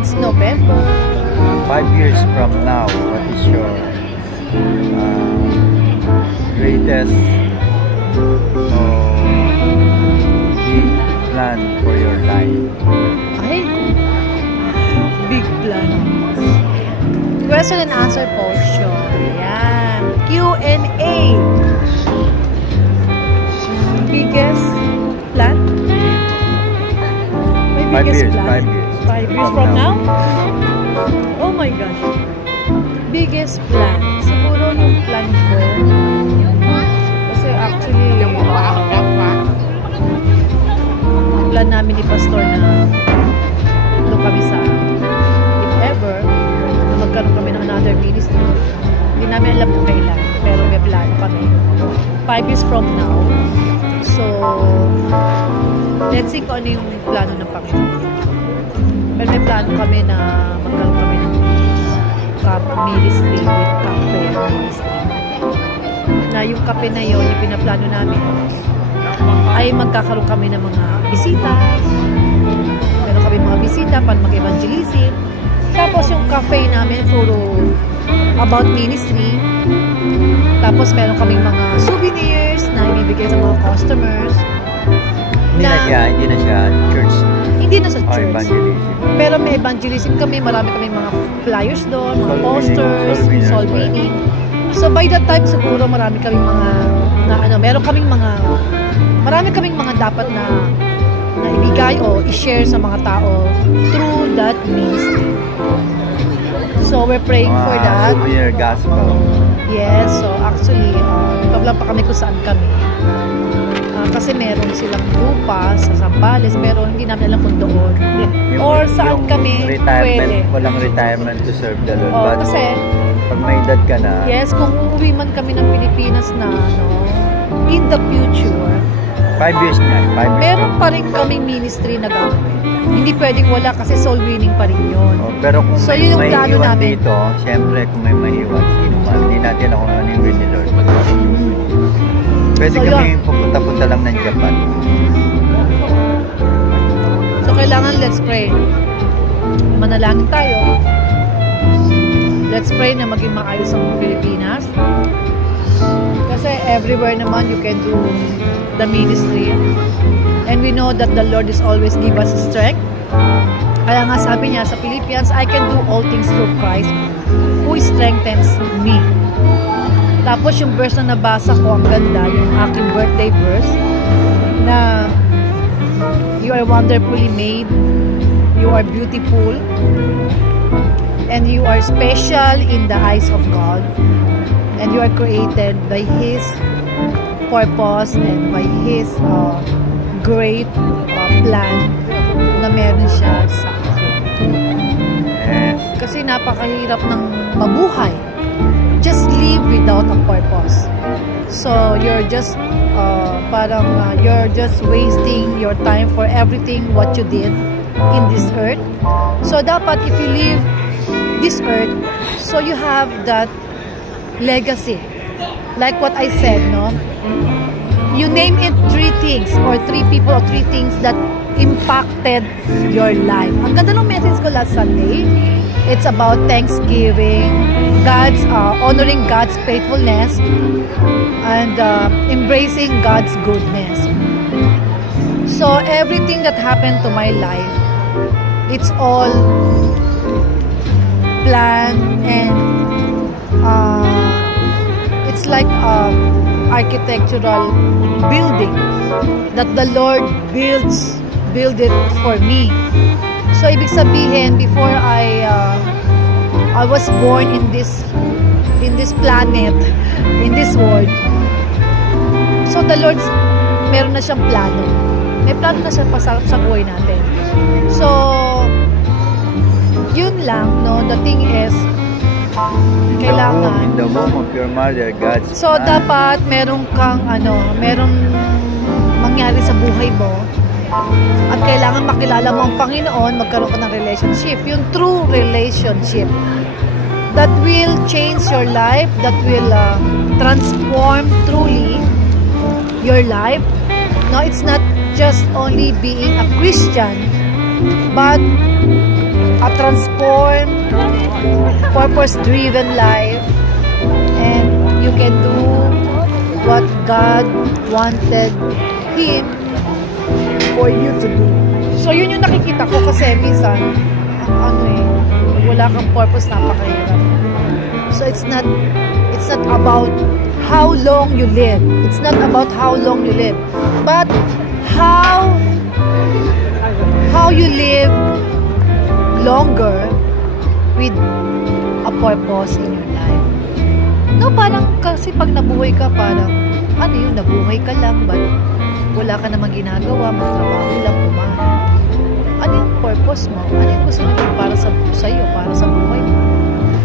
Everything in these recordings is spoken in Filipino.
It's November. 5 years from now, what is your greatest big plan for your life? Ay, big plan. Question and answer portion. Yan. Q&A. Biggest plan? My biggest plan? 5 years from now? Oh my gosh. Biggest plan. Siguro yung plan ko. Kasi actually, plan namin ni Pastor na doon kami sa, if ever, na magkaroon kami ng another ministry. Hindi namin alam kung kailan, pero may plano kami. 5 years from now. So, let's see kung ano yung plano ng Panginoon. Pero may plano kami na magkaroon kami ng ministry with cafe ministry. Na yung cafe na yun, yung pinaplano namin, ay magkakaroon kami ng mga bisita. Meron kami mga bisita para mag-evangelism. Tapos yung cafe namin puro about ministry. Tapos meron kaming mga souvenirs na ibibigay sa mga customers. Hindi na siya church. Hindi na sa church. Evangelism. Pero may evangelism kami. Marami kaming mga flyers doon, mga posters, soul winning. So by that time siguro marami kaming marami kaming mga dapat na ibigay o i-share sa mga tao through that ministry. So we're praying for that. Souvenir gospel. Yes, so actually, pablang pa kami kung saan kami. Kasi meron silang lupa sa Zambales, pero hindi namin alam kung doon. Or saan kami pwede. Walang retirement to serve the Lord. Kasi, pag may edad ka na. yes, kung uuwi man kami ng Pilipinas na, in the future, 5 years na. 5 years. Meron pa rin kaming ministry na gagawin. Hindi pwedeng wala kasi soul winning pa rin yun. Pero kung so, may iwan namin dito, siyempre kung may maiwan, hindi natin ako ano yung ni Lord. Pwede so, kami pupunta-punta lang ng Japan. So, kailangan let's pray. Manalangin tayo. Let's pray na maging maayos ang Pilipinas. Kasi everywhere naman you can do the ministry. And we know that the Lord is always give us strength. Kaya nga sabi niya sa Philippians, I can do all things through Christ who strengthens me. Tapos yung verse na nabasa ko, ang ganda, yung aking birthday verse, na you are wonderfully made, you are beautiful, and you are special in the eyes of God, and you are created by His purpose and by His great plan na meron siya sa akin. Kasi napakahirap ng mabuhay. Just live without a purpose. So you're just you're just wasting your time for everything what you did in this earth. So dapat if you leave this earth, so you have that legacy. Like what I said, no? You name it 3 things or 3 people or 3 things that impacted your life. Ang ganda ng message ko last Sunday. It's about Thanksgiving, honoring God's faithfulness, and embracing God's goodness. So everything that happened to my life, it's all planned, and it's like architectural building that the Lord build it for me. So ibig sabihin, before I was born in this planet, in this world, so the Lord meron na siyang plano. May plano na siya sa buhay natin. So yun lang, no? The thing is, kailangan in the womb of your mother, God's so plan. Dapat merong kang merong mangyari sa buhay mo. At kailangan makilala mo ang Panginoon, magkaroon ka ng relationship. Yung true relationship that will change your life, that will transform truly your life. No, it's not just only being a Christian, but a transformed, purpose-driven life, and you can do what God wanted Him for you to do. So, yun yung nakikita ko kasi minsan, wala kang purpose, napakahirap. So, it's not about how long you live. It's not about how long you live, but how you live longer with a purpose in your life. No, parang kasi pag nabuhay ka, parang ano yun, nabuhay ka lang, but wala ka namang ginagawa, magtrabaho lang, kumain. Ano yung purpose mo? Ano yung gusto mo para sa iyo, para sa buhay mo?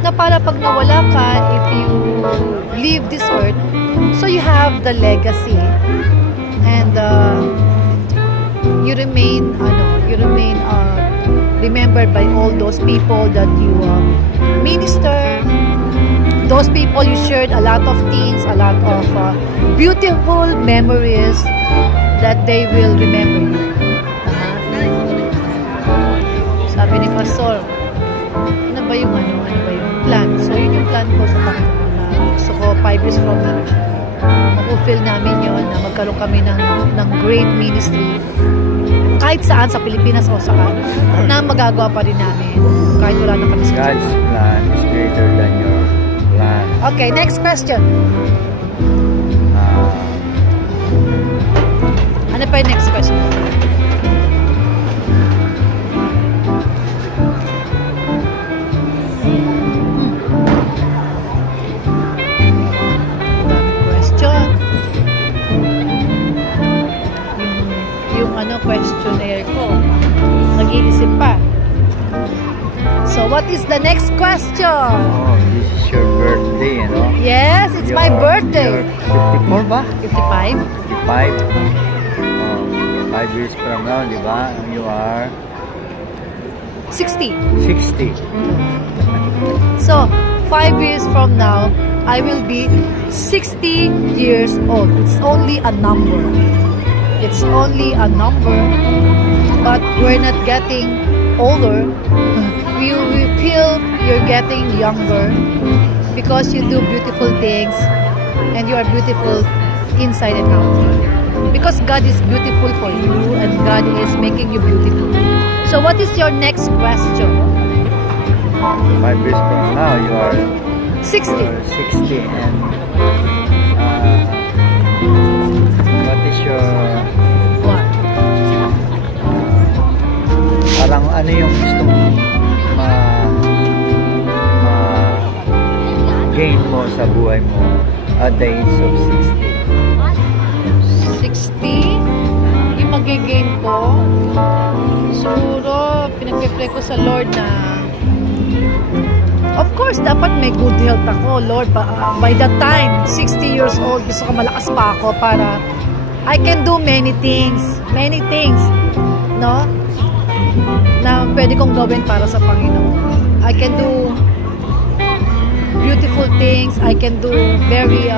Na para pag nawala ka, if you leave this earth, so you have the legacy, and you remain remembered by all those people that you minister, those people you shared a lot of things, a lot of beautiful memories that they will remember you. Sabi ni Pastor, ano ba yung plan? So yun yung plan ko sa Panginoon, na gusto ko 5 years from now ma-fulfill namin yun, na magkaroon kami ng great ministry kahit saan sa Pilipinas o saan, na magagawa pa rin namin kahit wala na kami sa God's plan is greater than your plan. Okay, next question. Ano pa yung next question? Questionnaire ko. Nag-iisip pa. So, what is the next question? Oh, this is your birthday, you know? Yes, it's my birthday. 54 ba? 55. 55. 5 years from now, di ba? You are? 60. 60. So, 5 years from now, I will be 60 years old. It's only a number. It's only a number, but we're not getting older. We feel you're getting younger because you do beautiful things and you are beautiful inside and out. Because God is beautiful for you and God is making you beautiful. So what is your next question? 5 years from now, you are 60. 60, and what is your parang ano yung gustong gain mo sa buhay mo at the age of 60? Yung mag-gain ko, siguro pinag-pray ko sa Lord na of course dapat may good health ako, Lord, by that time 60 years old, gusto ko malakas pa ako para I can do many things, no? Na pwede kong gawin para sa Panginoon. I can do beautiful things. I can do very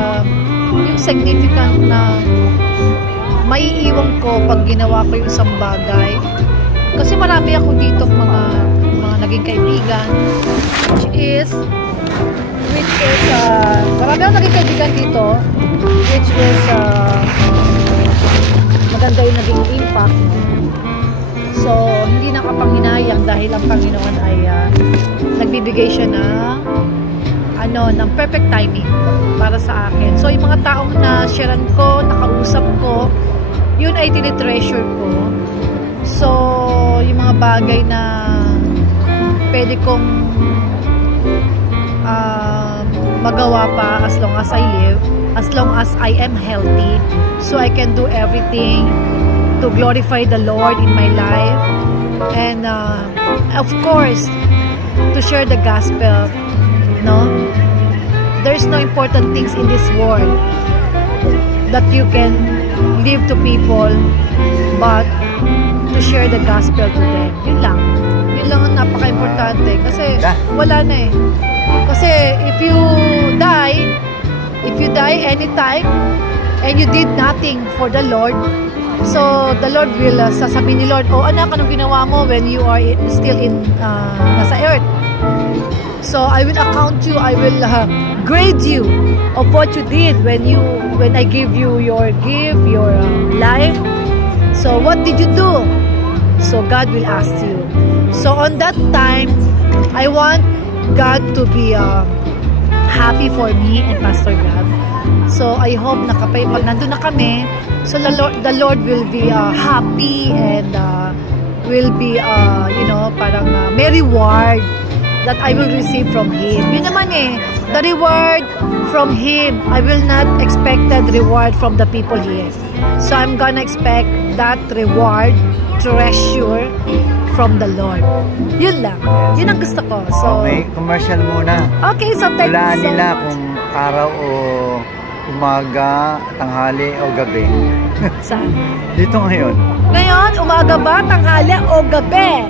yung significant na maiiwan ko pag ginawa ko yung isang bagay. Kasi marami ako dito mga naging kaibigan, which is marami akong naging kaibigan dito, which is maganda yung naging impact. So, hindi nakapanghinayang dahil ang Panginoon ay nagbibigay siya ng perfect timing para sa akin. So, yung mga taong na-sharean ko, nakausap ko, yun ay tinitreasure ko. So, yung mga bagay na pwede kong magawa pa as long as I live, as long as I am healthy, so I can do everything to glorify the Lord in my life, and of course to share the gospel. No, there's no important things in this world that you can give to people but to share the gospel to them. Yun lang ang napaka-importante kasi wala na eh. Kasi if you die anytime and you did nothing for the Lord, So, the Lord will, sasabihin ni Lord, oh anak, anong ginawa mo when you are still in, nasa earth? So, I will account you, I will grade you of what you did when I give you your gift, your life. So, what did you do? So, God will ask you. So, on that time, I want God to be happy for me and Pastor Gab. So, I hope na pag nandun na kami, so the Lord will be happy and will be, you know, parang may reward that I will receive from Him. Yun naman the reward from Him. I will not expect that reward from the people here. So, I'm gonna expect that reward, treasure, from the Lord. Yun lang. Yun ang gusto ko. So, may commercial muna. Okay, so thank you so nila much. Kung araw o umaga, tanghali o gabi. Saan? Dito ngayon. Ngayon, umaga ba, tanghali o gabi?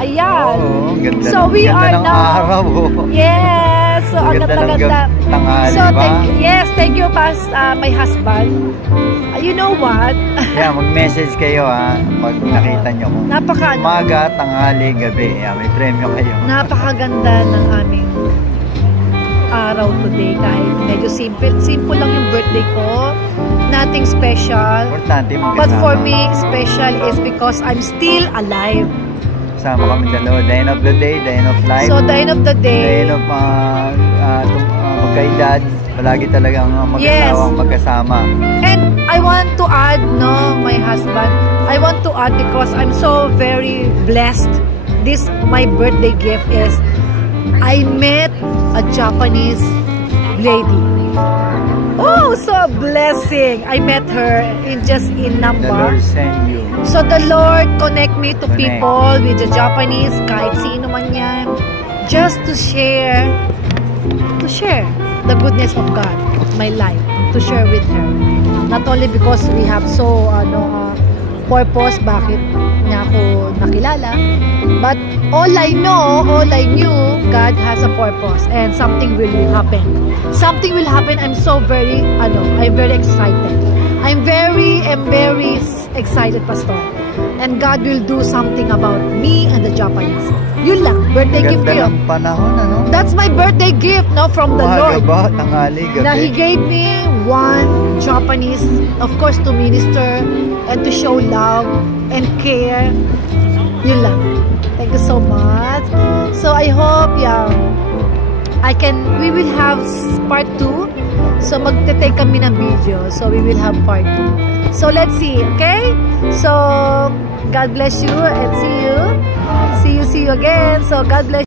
Ayan. Oo, ganda, so we ganda are ng now. Araw, Yes. So, ang ganda. Tanghali so, ba? thank you, my husband. You know what? Yeah, mag-message kayo pag nakita nyo kung umaga, tanghali, gabi. Yeah, may premyo kayo. Napakaganda ng aming araw today. Kahit medyo simple lang yung birthday ko. Nothing special. Importante magkasama. But for me, special is because I'm still alive. Sama kami dalawa. The end of the day, the end of life. So, the end of the day. The end of magkaedad. Palagi talagang mag-asawang magkasama. And I want to add, my husband, I want to add because I'm so very blessed. My birthday gift is, I met a Japanese lady. Oh, so a blessing. I met her in number. The Lord send you. So the Lord connect me to people with the Japanese, kahit sino man yan, just to share the goodness of God, my life, to share with her. Not only because we have purpose bakit niya ako nakilala, but all I knew, God has a purpose and something will happen. Something will happen. I'm very excited. I'm very excited, Pastor. And God will do something about me and the Japanese. Yun lang, birthday gift ko yun. Panahon, That's my birthday gift, from the Lord. Ba, tanghali, gabi. Na He gave me one Japanese, of course, to minister and to show love and care. Yun lang. Thank you so much. So I hope, we will have part 2. So magte-take kami ng video. So we will have part 2. So let's see, okay? So God bless you and see you again. So God bless you.